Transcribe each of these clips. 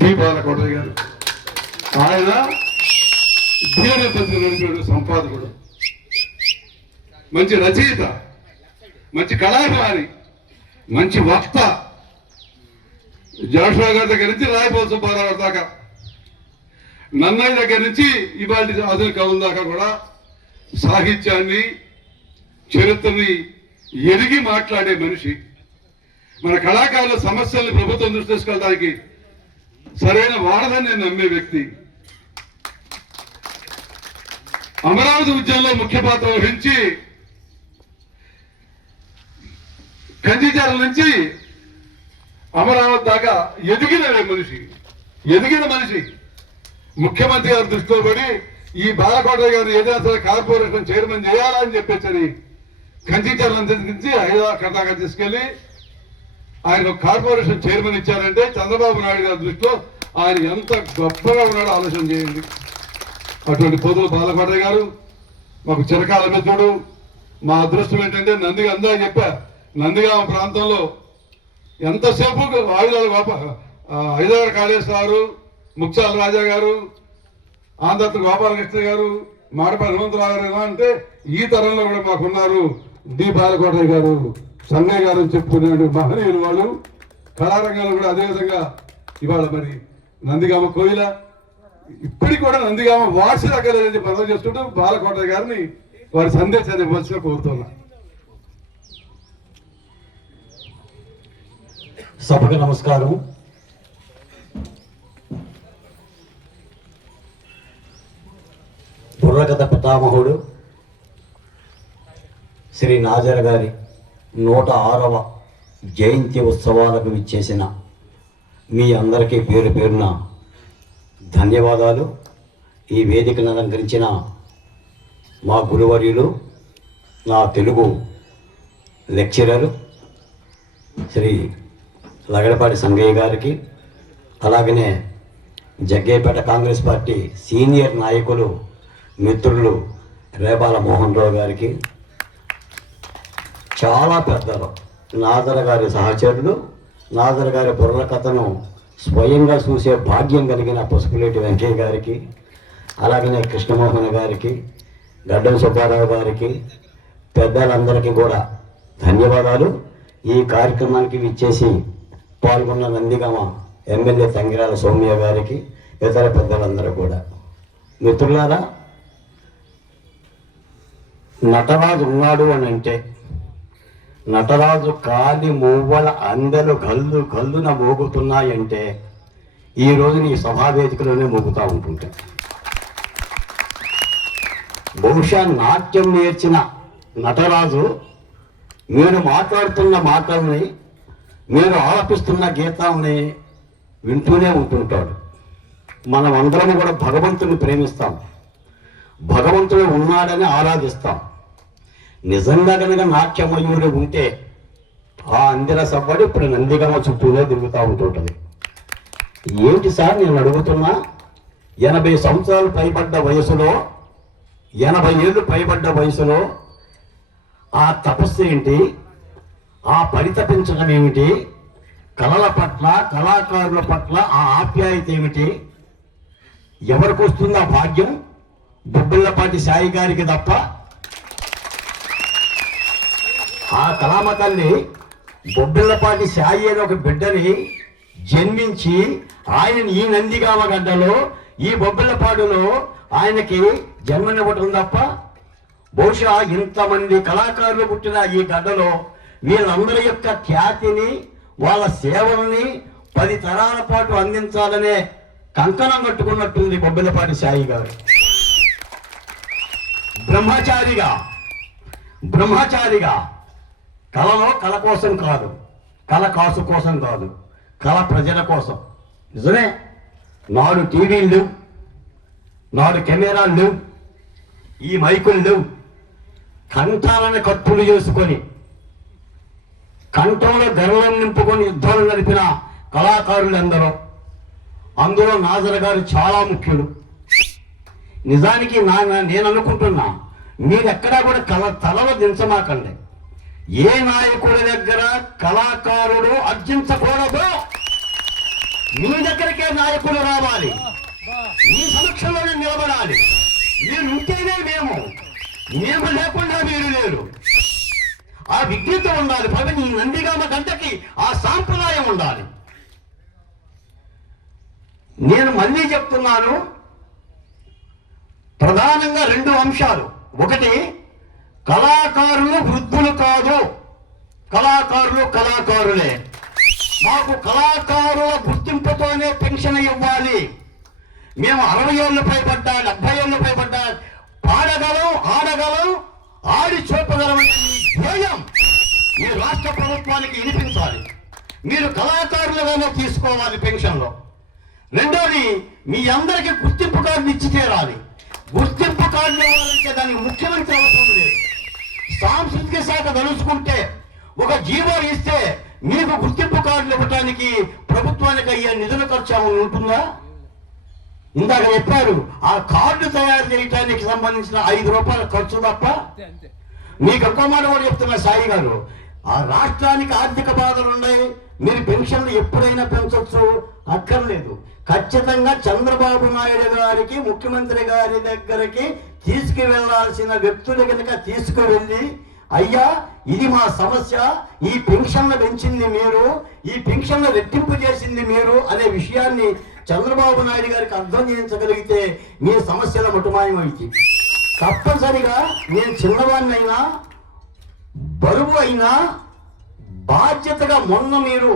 D Balakotaiah గారు. ఆయన DNA పత్రిక నడిపాడు, సంపాదకుడు, మంచి రచయిత, మంచి కళాకారి, మంచి వక్త. జాషువా గారి దగ్గర నుంచి రాయపోల్ సుబ్బారావు గారి దాకా, నన్నయ్య దగ్గర నుంచి ఇవాళ ఆధునిక కవుల దాకా కూడా సాహిత్యాన్ని, చరిత్రని ఎరిగి మాట్లాడే మనిషి. మన కళాకారుల సమస్యల్ని ప్రభుత్వం దృష్టి తీసుకెళ్ళడానికి సరైన వాడదని నేను నమ్మే వ్యక్తి. అమరావతి ఉద్యమంలో ముఖ్య పాత్ర వహించి కంచిచారం నుంచి అమరావతి దాకా ఎదిగిన మనిషి. ముఖ్యమంత్రి గారి దృష్టిలో పడి ఈ బాలకోటయ్య గారు ఏదైనా సరే కార్పొరేషన్ చైర్మన్ చేయాలని చెప్పేసి కంచిచారం నుంచి హైదరాబాద్ దాకా తీసుకెళ్లి ఆయన కార్పొరేషన్ చైర్మన్ ఇచ్చారంటే చంద్రబాబు నాయుడు గారి దృష్టిలో ఆయన ఎంత గొప్పగా ఉన్నాడో ఆలోచన చేయండి. అటువంటి పోతుల బాలకోటయ్య గారు మాకు చిరకాల మిత్రుడు. మా అదృష్టం ఏంటంటే నందిగామ ప్రాంతంలో ఎంతసేపు హైదరాబాద్ కాళేశ్వరరావు, ముక్చాల రాజా గారు, ఆంధ్రత్న గోపాలకృష్ణ గారు, మాడపల్లి హనుమంతరావు గారు ఎలా అంటే ఈ తరంలో కూడా మాకున్నారు. డి బాలకోటయ్య గారు, సంగయ్య గారు అని చెప్పుకునే మహనీయులు వాళ్ళు. కళారంగంలో కూడా అదేవిధంగా ఇవాళ మరి నందిగామ కోయిల, ఇప్పటికి కూడా నందిగామ వాసి రకాలని పదవి చేస్తుంటూ బాలకోటయ్య గారిని వారి సందేశాన్ని ఇవ్వాల్సిగా కోరుతున్నా. సభకు నమస్కారం. బుర్రకథ పితామహుడు శ్రీ నాజర్ గారి 106వ జయంతి ఉత్సవాలకు విచ్చేసిన మీ అందరికీ పేరు పేరున ధన్యవాదాలు. ఈ వేదికను అలంకరించిన మా గురువర్యులు, నా తెలుగు లెక్చరరు శ్రీ లగడపాటి సంగయ్య గారికి, అలాగనే జగ్గయ్యపేట కాంగ్రెస్ పార్టీ సీనియర్ నాయకులు మిత్రులు రేబాల మోహన్ రావు గారికి, చాలా పెద్దలు నాదర్ గారి సహచరులు, నాదర్ గారి బుర్ర కథను స్వయంగా చూసే భాగ్యం కలిగిన పసుపులేటి వెంకయ్య గారికి, అలాగనే కృష్ణమోహన్ గారికి, గడ్డం సుబ్బారావు గారికి, పెద్దలందరికీ కూడా ధన్యవాదాలు. ఈ కార్యక్రమానికి విచ్చేసి పాల్గొన్న నందిగామ ఎమ్మెల్యే తంగిరాల సౌమ్య గారికి, ఇతర పెద్దలందరూ కూడా. మిత్రులారా, నటరాజు ఉన్నాడు అని అంటే నటరాజు కాలి మూవల అందెలు గల్లు గల్లున మోగుతున్నాయంటే ఈరోజు నీ సభావేదికలోనే మోగుతూ ఉంటుంటాయి. బహుశా నాట్యం నేర్చిన నటరాజు మీరు మాట్లాడుతున్న మాటల్ని, మీరు ఆలపిస్తున్న గీతాలని వింటూనే ఉంటుంటాడు. మనం అందరం కూడా భగవంతుని ప్రేమిస్తాం, భగవంతుడు ఉన్నాడని ఆరాధిస్తాం. నిజంగా కనుక నాట్యమయూరి ఉంటే ఆ అందిర సవ్వడి ఇప్పుడు నందిగామ చుట్టూనే తిరుగుతూ ఉంటుంటుంది. ఏంటి సార్ నేను అడుగుతున్నా, 80 సంవత్సరాలు పైబడ్డ వయసులో, 80 ఏళ్ళు పైబడ్డ వయసులో ఆ తపస్సు ఏంటి, ఆ పరితపించడం ఏమిటి, కళల పట్ల, కళాకారుల పట్ల ఆ ఆప్యాయత ఏమిటి, ఎవరికి వస్తుంది ఆ భాగ్యం? బొబ్బిళ్ళపాటి సాయి గారికి తప్ప. ఆ కళామ తల్లి బొబ్బిళ్ళపాటి సాయి అనే ఒక బిడ్డని జన్మించి ఆయన ఈ నందిగామ గడ్డలో, ఈ బొబ్బిళ్ళపాడులో ఆయనకి జన్మనివ్వటం తప్ప. బహుశా ఇంతమంది కళాకారులు పుట్టిన ఈ గడ్డలో వీళ్ళందరి యొక్క ఖ్యాతిని, వాళ్ళ సేవల్ని 10 తరాల పాటు అందించాలనే కంకణం కట్టుకున్నట్టుంది బొబ్బిళ్ళపాటి సాయి గారు. బ్రహ్మచారిగా కళలో కళ కోసం కాదు, కళ కాసు కోసం కాదు, కళ ప్రజల కోసం. నిజమే, నాడు టీవీలు లేవు, నాడు కెమెరాలు లేవు, ఈ మైకులు లేవు. కంఠాలను కత్తులు చేసుకొని, కంఠంలో గర్వం నింపుకొని యుద్ధాలు నడిపిన కళాకారులు ఎందరో. అందులో నాజర్ గారు చాలా ముఖ్యుడు. నిజానికి నేను అనుకుంటున్నా, మీరెక్కడా కూడా తలలో దించమాకండి. ఏ నాయకుడి దగ్గర కళాకారుడు అర్జించకూడదు, మీ దగ్గరికే నాయకులు రావాలి, మీ సమక్షంలోనే నిలబడాలి. మీరు ఉంటేనే మేము లేకుండా మీరు లేరు. ఆ విజ్ఞత ఉండాలి. ఈ నందిగామ గంటకి ఆ సాంప్రదాయం ఉండాలి. నేను మళ్ళీ చెప్తున్నాను, ప్రధానంగా 2 అంశాలు. ఒకటి, కళాకారులు వృద్ధులు కాదు, కళాకారులే. మాకు కళాకారుల గుర్తింపుతోనే పెన్షన్ ఇవ్వాలి. మేము 60 ఏళ్ళు పైబడ్డా 70 ఏళ్ళు పైబడ్డా పాడగలం, ఆడగలం, ఆడి చూపగలమనే ధ్యేయం ఈ రాష్ట్ర ప్రభుత్వానికి వినిపించాలి. మీరు కళాకారులుగానే తీసుకోవాలి పెన్షన్లో. రెండోది, మీ అందరికీ గుర్తింపు కార్డు ఇచ్చి తీరాలి. గుర్తింపు కార్డు ఇవ్వాలంటే దానికి ముఖ్యమంత్రి అవసరం లేదు. సాంస్కృతిక శాఖ తలుచుకుంటే ఒక జీవో ఇస్తే మీకు గుర్తింపు కార్డులు ఇవ్వటానికి ప్రభుత్వానికి అయ్యే నిధుల ఖర్చు ఏమైనా ఉంటుందా? ఇందాక చెప్పారు, ఆ కార్డు తయారు చేయడానికి సంబంధించిన 5 రూపాయల ఖర్చు తప్ప. మీకు ఇంకో మాట కూడా చెప్తున్నా సాయి గారు, ఆ రాష్ట్రానికి ఆర్థిక బాధలు ఉన్నాయి, మీరు పెన్షన్లు ఎప్పుడైనా పెంచొచ్చు, అక్కర్లేదు. ఖచ్చితంగా చంద్రబాబు నాయుడు గారికి, ముఖ్యమంత్రి గారి దగ్గరికి తీసుకువెళ్లాల్సిన వ్యక్తులు కనుక తీసుకువెళ్ళి, అయ్యా ఇది మా సమస్య, ఈ పెన్షన్లు పెంచింది మీరు, ఈ పెన్షన్లు రెట్టింపు చేసింది మీరు అనే విషయాన్ని చంద్రబాబు నాయుడు గారికి అర్థం చేయించగలిగితే మీ సమస్యల మటుమాయమైంది. తప్పనిసరిగా నేను చిన్నవాడినైనా, బరువు అయినా బాధ్యతగా మొన్న మీరు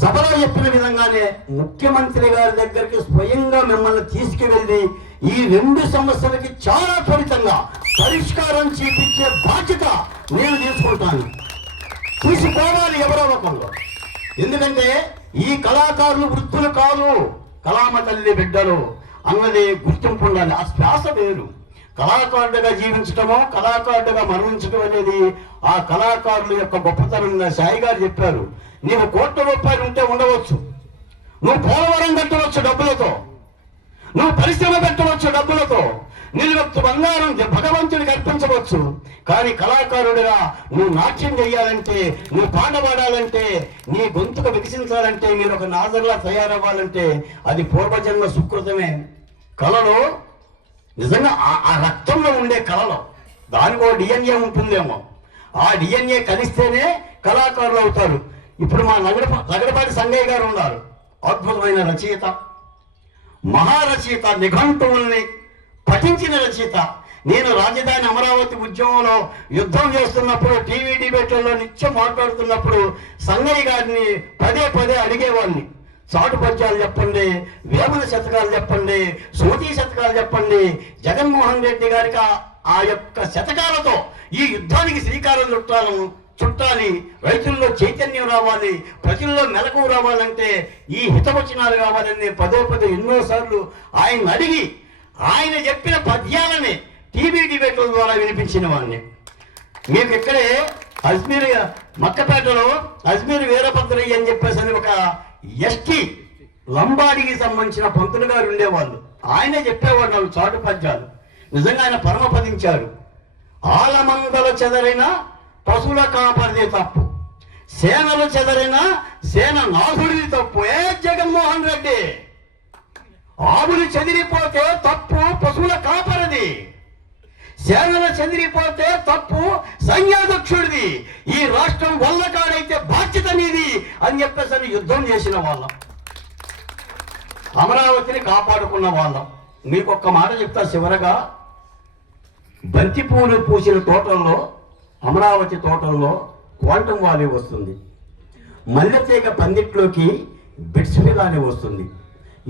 సభలో చెప్పిన విధంగానే ముఖ్యమంత్రి గారి దగ్గరికి స్వయంగా మిమ్మల్ని తీసుకువెళ్ళి ఈ 2 సమస్యలకి చాలా త్వరితంగా పరిష్కారం చూపించే బాధ్యత నేను తీసుకుంటాను. తీసుకోవాలి ఎవరో ఒకళ్ళు. ఎందుకంటే ఈ కళాకారులు వృద్ధులు కాదు, కళామ తల్లి బిడ్డలు అన్నది గుర్తింపు ఉండాలి. ఆ శ్వాస వేరు. కళాకారుడుగా జీవించటమో, కళాకారుడుగా మరణించడం అనేది ఆ కళాకారుల యొక్క గొప్పతనంగా సాయి గారు చెప్పారు. నీకు ₹1,00,00,000 ఉంటే ఉండవచ్చు, నువ్వు పోలవరం కట్టవచ్చు డబ్బులతో, నువ్వు పరిశ్రమ పెట్టవచ్చు డబ్బులతో, నిలువెత్తు బంగారం భగవంతుడికి అర్పించవచ్చు. కానీ కళాకారుడిగా నువ్వు నాట్యం చేయాలంటే, నువ్వు పాట పాడాలంటే, నీ గొంతుకు వికసించాలంటే, మీరు ఒక నాజర్లా తయారవ్వాలంటే అది పూర్వజన్మ సుకృతమే. కళలో నిజంగా ఆ రక్తంలో ఉండే కళలో దానికి ఒక DNA ఉంటుందేమో. ఆ DNA కలిస్తేనే కళాకారులు అవుతారు. ఇప్పుడు మా లగడపాటి సంగయ్య గారు ఉన్నారు, అద్భుతమైన రచయిత, మహారచయిత, నిఘంటువుల్ని పఠించిన రచయిత. నేను రాజధాని అమరావతి ఉద్యమంలో యుద్ధం చేస్తున్నప్పుడు, టీవీ డిబేట్లలో నిత్యం మాట్లాడుతున్నప్పుడు సంగయ్య గారిని పదే అడిగేవాడిని, చాటు పద్యాలు చెప్పండి, వేమన శతకాలు చెప్పండి, సూటీ శతకాలు చెప్పండి. జగన్మోహన్ రెడ్డి గారికి ఆ యొక్క శతకాలతో ఈ యుద్ధానికి శ్రీకారం చుట్టాలి, రైతుల్లో చైతన్యం రావాలి, ప్రజల్లో మెలకువ రావాలంటే ఈ హితవచనాలు కావాలని పదే ఎన్నోసార్లు ఆయన అడిగి, ఆయన చెప్పిన పద్యాలని టీవీ డిబేట్ల ద్వారా వినిపించిన వాడిని. మీకు ఇక్కడే అజ్మీర్ మక్కపేటలో అజ్మీర్ వీరభద్రయ్య అని చెప్పేసి ఒక ఎస్టీ లంబాడికి సంబంధించిన పంతులు గారు ఉండేవాళ్ళు. ఆయనే చెప్పేవాడు నాకు చాటు పద్యాలు. నిజంగా ఆయన పరమపదించారు. ఆలమందల చెదరైన పశువుల కాపరిది తప్పు, సేనలు చెదరైన సేన నాథుడిది తప్పు. ఏ జగన్మోహన్ రెడ్డి, ఆవులు చెదిరిపోతే తప్పు పశువుల కాపరిది, సేనలు చెదిరిపోతే తప్పు సైన్యాధ్యక్షుడిది, ఈ రాష్ట్రం వల్లకాడైతే బాధ్యత నీది అని చెప్పేసి యుద్ధం చేసిన వాళ్ళం, అమరావతిని కాపాడుకున్న వాళ్ళం. మీకు ఒక్క మాట చెప్తా చివరగా, బంతిపూలు పూసిన తోటల్లో, అమరావతి తోటల్లో క్వాంటమ్ వాలీ వస్తుంది, మల్లెతీగ పందిట్లోకి బిట్స్పిలాని వస్తుంది.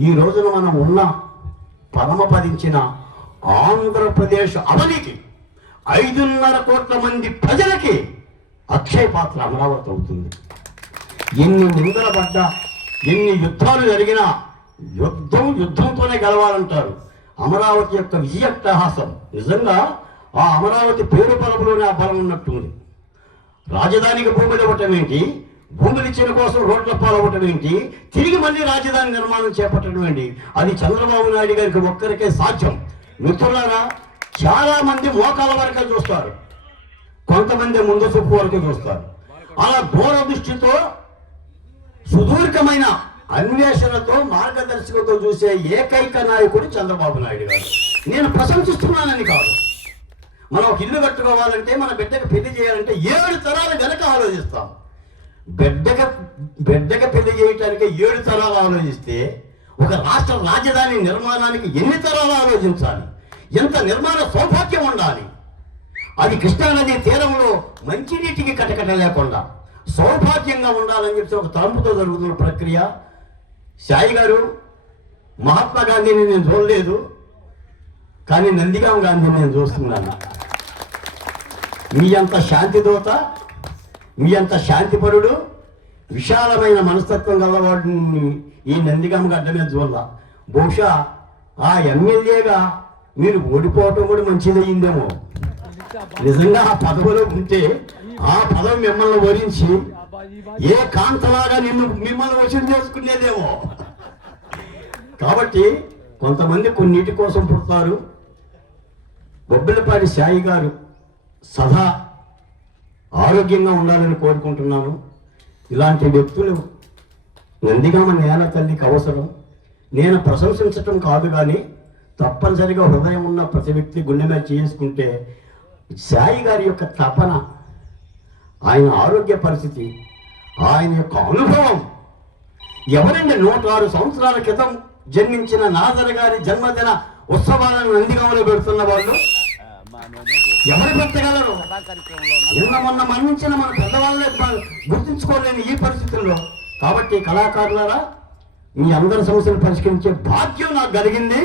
ఈ రోజున మనం ఉన్న పరమపదించిన ఆంధ్రప్రదేశ్ అవనికి 5.5 కోట్ల మంది ప్రజలకి అక్షయ పాత్ర అమరావతి అవుతుంది. ఎన్ని నిందల పడ్డా, ఎన్ని యుద్ధాలు జరిగినా యుద్ధంతోనే గెలవాలంటారు. అమరావతి యొక్క విజయాట్టహాసం నిజంగా ఆ అమరావతి పేరు పరపులోనే ఆ బలం ఉన్నట్టుంది. రాజధానికి భూములు ఇవ్వటం ఏంటి, భూములు ఇచ్చిన కోసం రోడ్ల పాలవ్వటం ఏంటి, తిరిగి మళ్ళీ రాజధాని నిర్మాణం చేపట్టడం ఏంటి, అది చంద్రబాబు నాయుడు గారికి ఒక్కరికే సాధ్యం. మిత్రులారా, చాలా మంది మోకాల వరకే చూస్తారు, కొంతమంది ముందు చూపు వరకు చూస్తారు. అలా దూరదృష్టితో సుదీర్ఘమైన అన్వేషణతో మార్గదర్శకతో చూసే ఏకైక నాయకుడు చంద్రబాబు నాయుడు గారు. నేను ప్రశంసిస్తున్నానని కాదు. మనం ఒక ఇల్లు కట్టుకోవాలంటే, మన బిడ్డకు పెళ్లి చేయాలంటే 7 తరాలు వెనక ఆలోచిస్తాం. బిడ్డకి పెళ్లి చేయటానికి 7 తరాలు ఆలోచిస్తే ఒక రాష్ట్ర రాజధాని నిర్మాణానికి ఎన్ని తరాలు ఆలోచించాలి? ఎంత నిర్మాణ సౌభాగ్యం ఉండాలి? అది కృష్ణానది తీరంలో మంచినీటికి కటకట లేకుండా సౌభాగ్యంగా ఉండాలని చెప్పి ఒక తలంపుతో జరుగుతున్న ప్రక్రియ. సాయి గారు, మహాత్మా గాంధీని నేను చూడలేదు, కానీ నందిగాం గాంధీని నేను చూస్తున్నాను. మీ అంత శాంతిదూత, మీ అంత శాంతిపరుడు, విశాలమైన మనస్తత్వం గలవాడిని ఈ నందిగామ గడ్డ మీద చూడాల. బహుశా ఆ ఎమ్మెల్యేగా మీరు ఓడిపోవటం కూడా మంచిదయ్యిందేమో. నిజంగా ఆ పదవిలో ఉంటే ఆ పదవి మిమ్మల్ని వరించి ఏ కాంతలాగా మిమ్మల్ని వసూలు చేసుకునేదేమో. కాబట్టి కొంతమంది కొన్నిటి కోసం పుడతారు. బొబ్బిలపాటి సాయి గారు సదా ఆరోగ్యంగా ఉండాలని కోరుకుంటున్నాను. ఇలాంటి వ్యక్తులు నందిగామ నేల తల్లికి అవసరం. నేను ప్రశంసించటం కాదు, కానీ తప్పనిసరిగా హృదయం ఉన్న ప్రతి వ్యక్తి గుండె మీద చేసుకుంటే సాయి గారి యొక్క తపన, ఆయన ఆరోగ్య పరిస్థితి, ఆయన యొక్క అనుభవం. ఎవరండి 106 సంవత్సరాల క్రితం జన్మించిన నాదర్ గారి జన్మదిన ఉత్సవాలను నందిగామలో పెడుతున్న వాళ్ళు ఎవరు పెట్టగలరు? నిన్న మొన్న మరణించిన మన పెద్దవాళ్ళే గుర్తించుకోలేని ఈ పరిస్థితుల్లో. కాబట్టి కళాకారులారా, మీ అందరి సమస్యలు పరిష్కరించే భాగ్యం నాకు కలిగింది.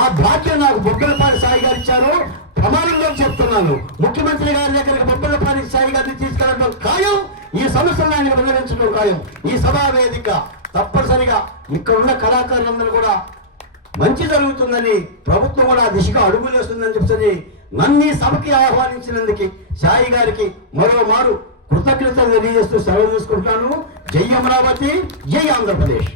ఆ భాగ్యం నాకు బొబ్బిలపాటి సాయి గారు ఇచ్చారు. ప్రమాణంలో చెప్తున్నాను, ముఖ్యమంత్రి గారి దగ్గరికి బొబ్బిలపాటి సాయి గారిని తీసుకెళ్ళడం ఖాయం. ఈ సమస్యలను ఆయన విన్నవించడం ఖాయం. ఈ సభా వేదిక తప్పనిసరిగా ఇక్కడ ఉన్న కళాకారులందరూ కూడా మంచి జరుగుతుందని, ప్రభుత్వం కూడా ఆ దిశగా అడుగులు వేస్తుందని చెప్పని నన్ను ఈ సభకి ఆహ్వానించినందుకు సాయి గారికి మరోమారు కృతజ్ఞతలు తెలియజేస్తూ సెలవు తీసుకుంటున్నాను. జై అమరావతి, జై ఆంధ్రప్రదేశ్.